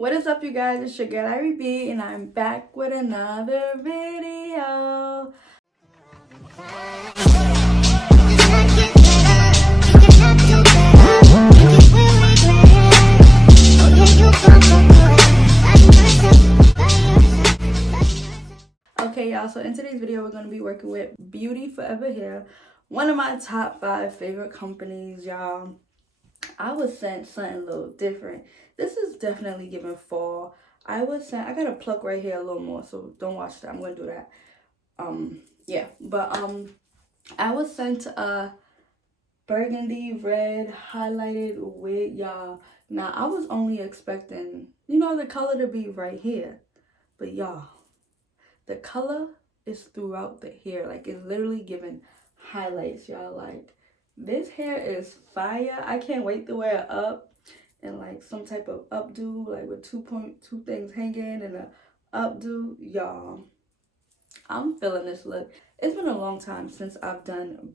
What is up, you guys? It's your girl ARIE, and I'm back with another video. Okay, y'all, so in today's video, we're going to be working with Beautyforever hair, one of my top 5 favorite companies, y'all. I was sent something a little different. This is definitely giving fall. I got a pluck right here a little more, so don't watch that. I'm gonna do that. Yeah, but I was sent a burgundy red highlighted wig, y'all. Now I was only expecting, the color to be right here, but y'all, the color is throughout the hair. Like, it's literally giving highlights, y'all. Like, this hair is fire. I can't wait to wear it up and like some type of updo, like with 2.2 things hanging and a updo. Y'all, I'm feeling this look. It's been a long time since I've done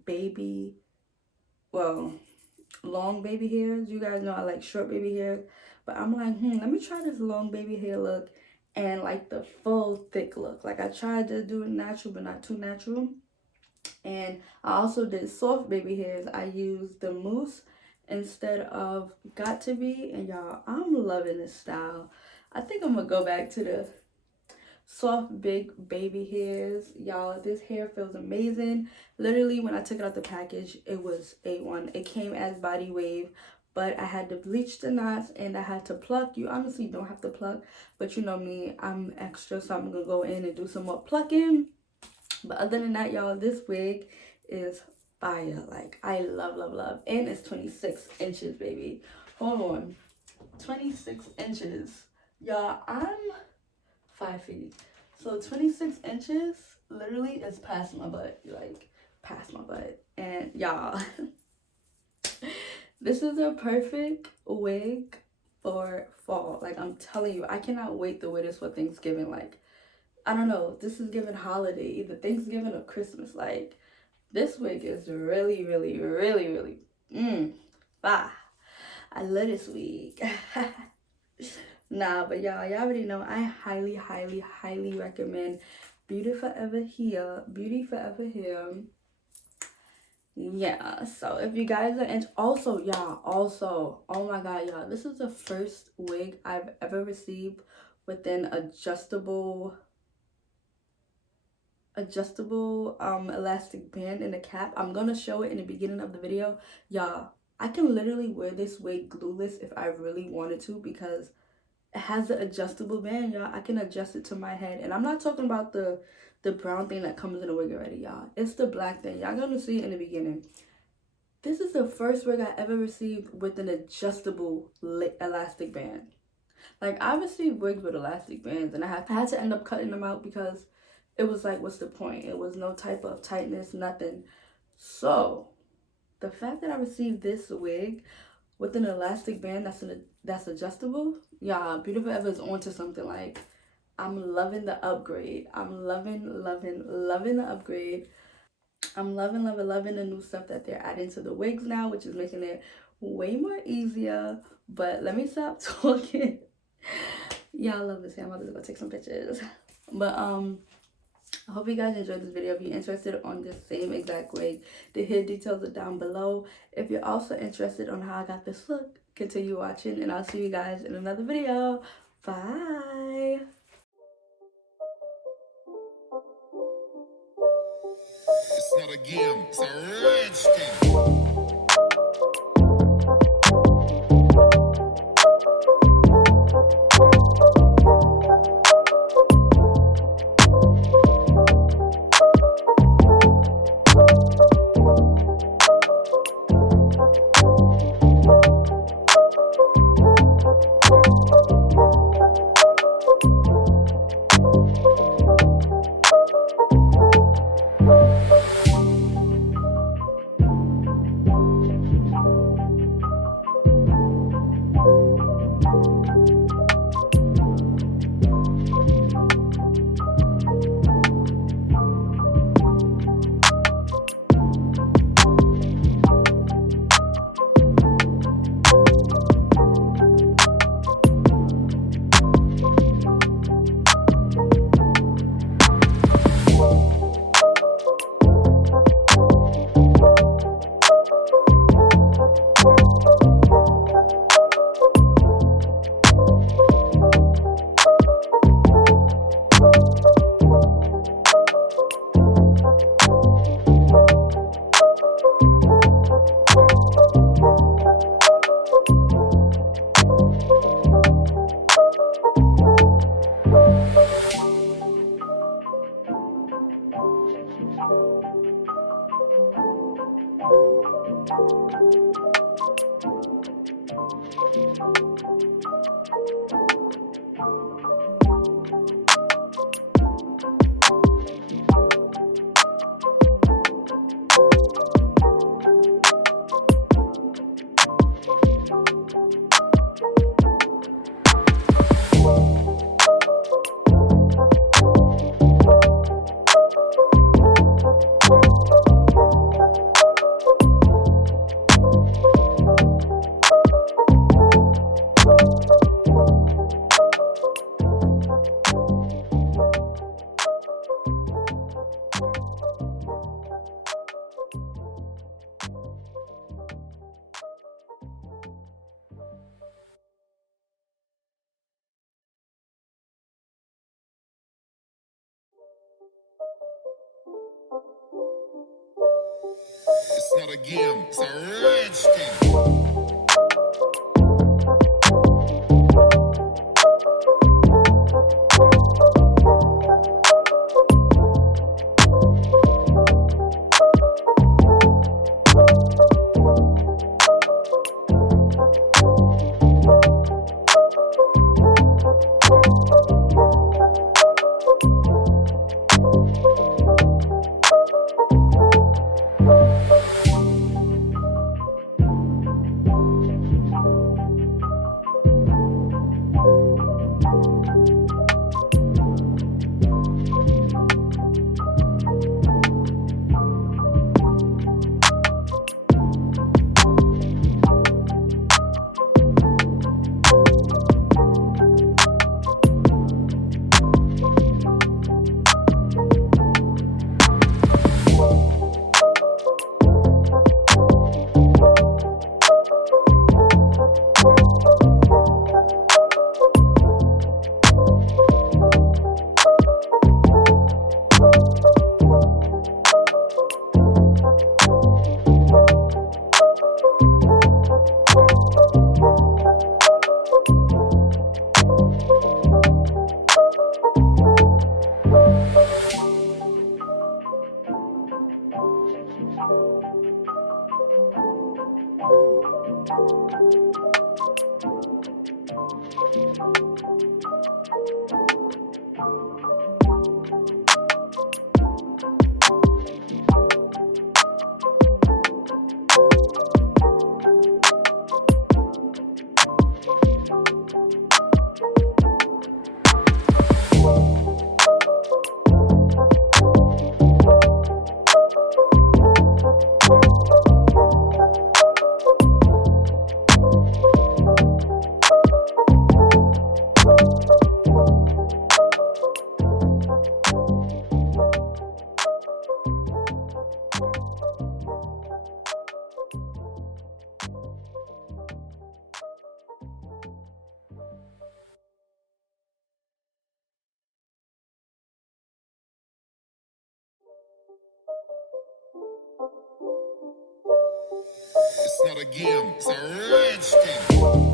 long baby hairs. You guys know I like short baby hairs, but I'm like, let me try this long baby hair look and like the full thick look. Like, I tried to do it natural, but not too natural. And I also did soft baby hairs. I used the mousse instead of got to be, and y'all, I'm loving this style. I think I'm gonna go back to the soft big baby hairs. Y'all, this hair feels amazing. Literally, when I took it out the package, it was A1. It came as body wave, but I had to bleach the knots and I had to pluck. You honestly don't have to pluck, but you know me, I'm extra, so I'm gonna go in and do some more plucking. But other than that, y'all, this wig is fire. Like, I love, love, love. And it's 26 inches, baby. Hold on. 26 inches. Y'all, I'm 5 feet. So 26 inches literally is past my butt. Like, past my butt. And y'all, this is a perfect wig for fall. Like, I'm telling you, I cannot wait to wear this for Thanksgiving. Like, I don't know, this is giving holiday, either Thanksgiving or Christmas. Like, this wig is really, really, really, really, I love this wig. Nah, but y'all already know I highly, highly, highly recommend Beautyforever hair. Yeah, so if you guys are into, also, oh my god, y'all, this is the first wig I've ever received with an adjustable elastic band in the cap. I'm gonna show it in the beginning of the video. Y'all, I can literally wear this wig glueless if I really wanted to, because it has the adjustable band, y'all. I can adjust it to my head, and I'm not talking about the brown thing that comes in the wig already, y'all. It's the black thing. Y'all gonna see it in the beginning. This is the first wig I ever received with an adjustable elastic band. Like, I received wigs with elastic bands, and I had to end up cutting them out because it was like, what's the point? It was no type of tightness, nothing. So the fact that I received this wig with an elastic band that's adjustable, y'all, Beautyforever is onto something. Like, I'm loving the upgrade. I'm loving, loving, loving the upgrade. I'm loving, loving, loving the new stuff that they're adding to the wigs now, which is making it way more easier. But let me stop talking. Y'all love this hair. I'm about to go take some pictures. But I hope you guys enjoyed this video. If you're interested on this same exact wig, the hair details are down below. If you're also interested on how I got this look, continue watching, and I'll see you guys in another video. Bye. It's not a game, it's a rich thing. not a game, it's a rich thing. It's not a game, it's a rich thing.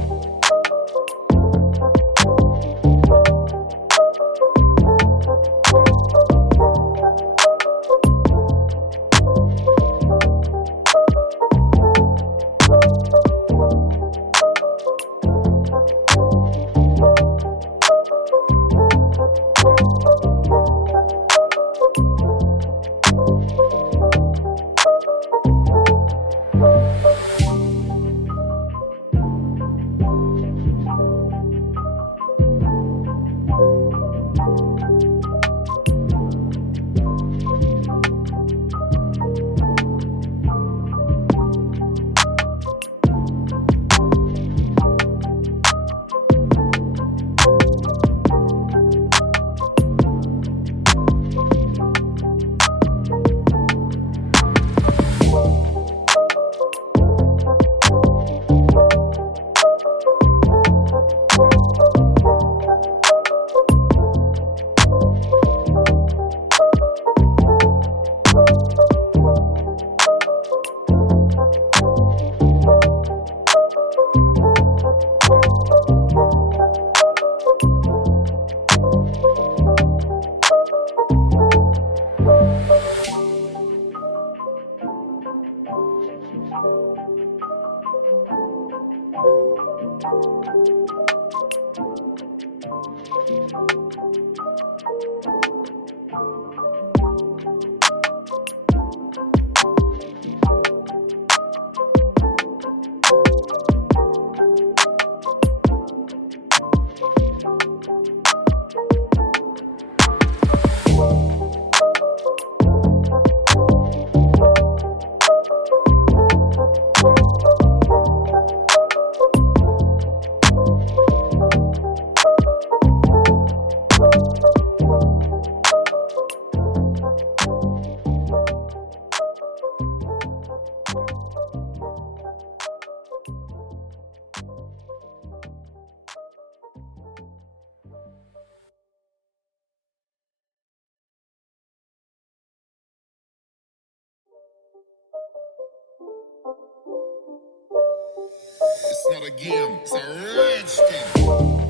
not a game, it's a rich thing.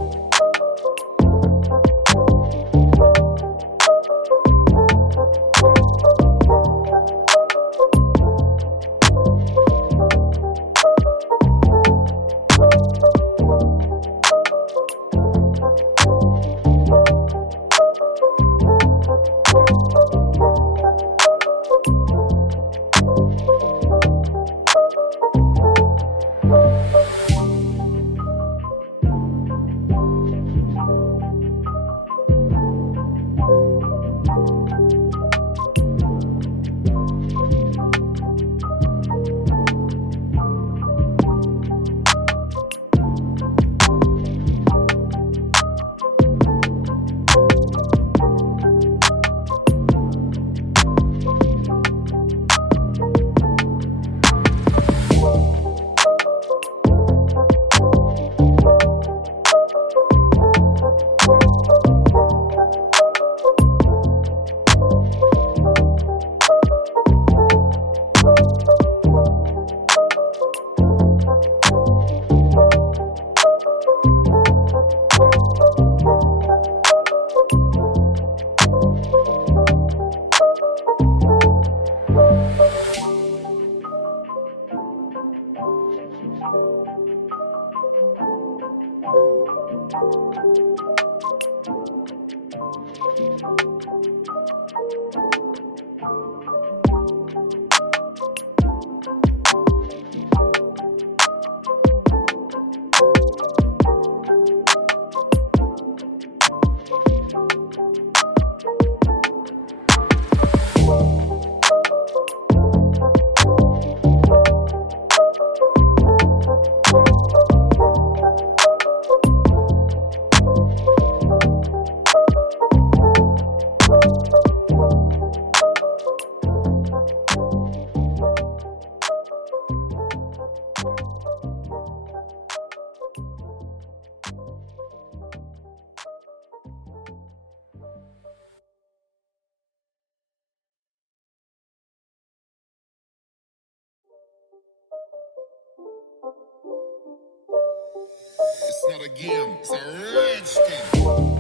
It's not a game, it's a rich thing.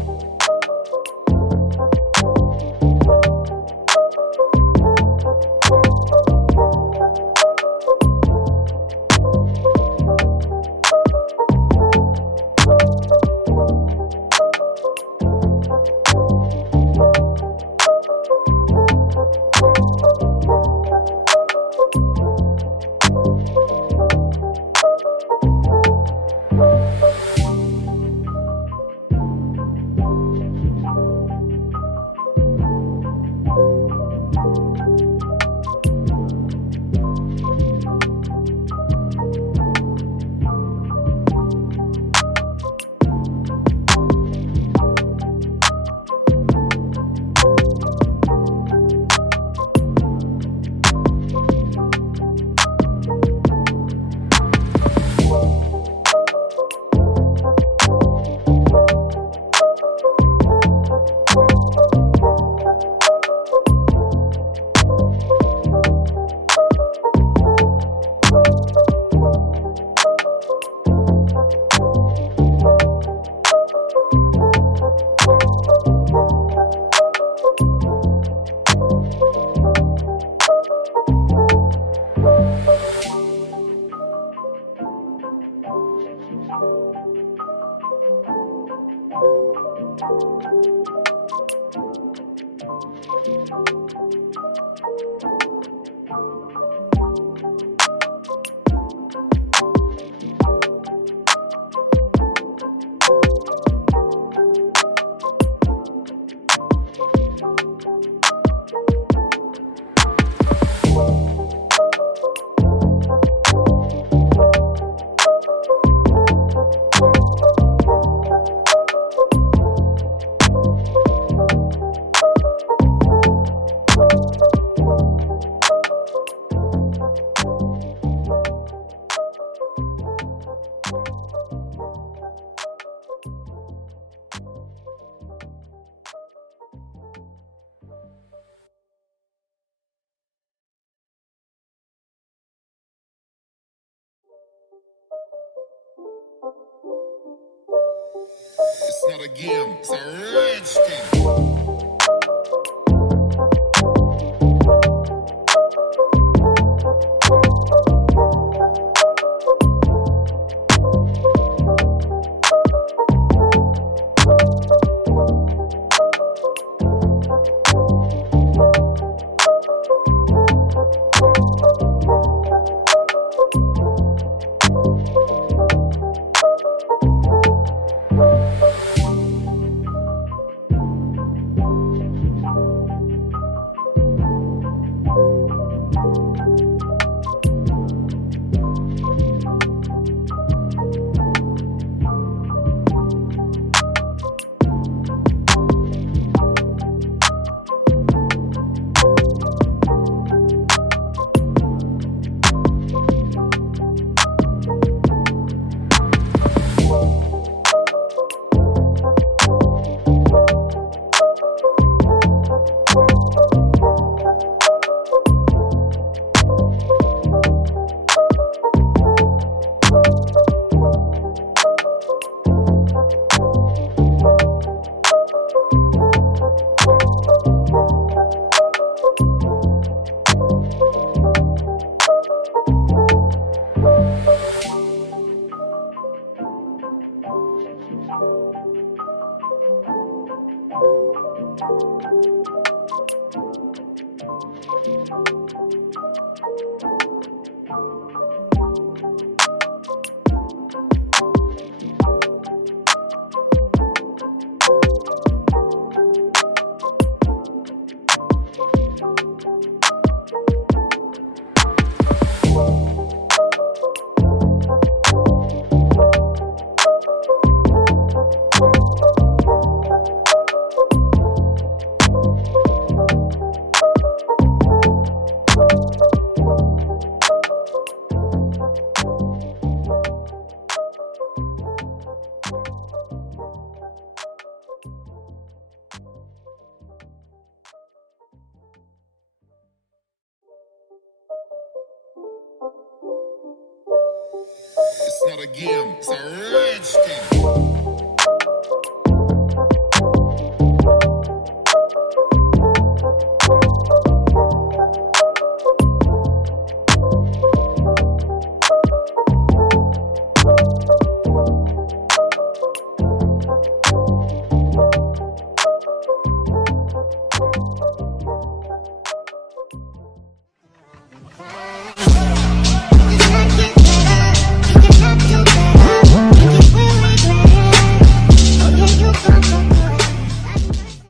not a game, it's a rich thing. It's not a game, it's a rich thing.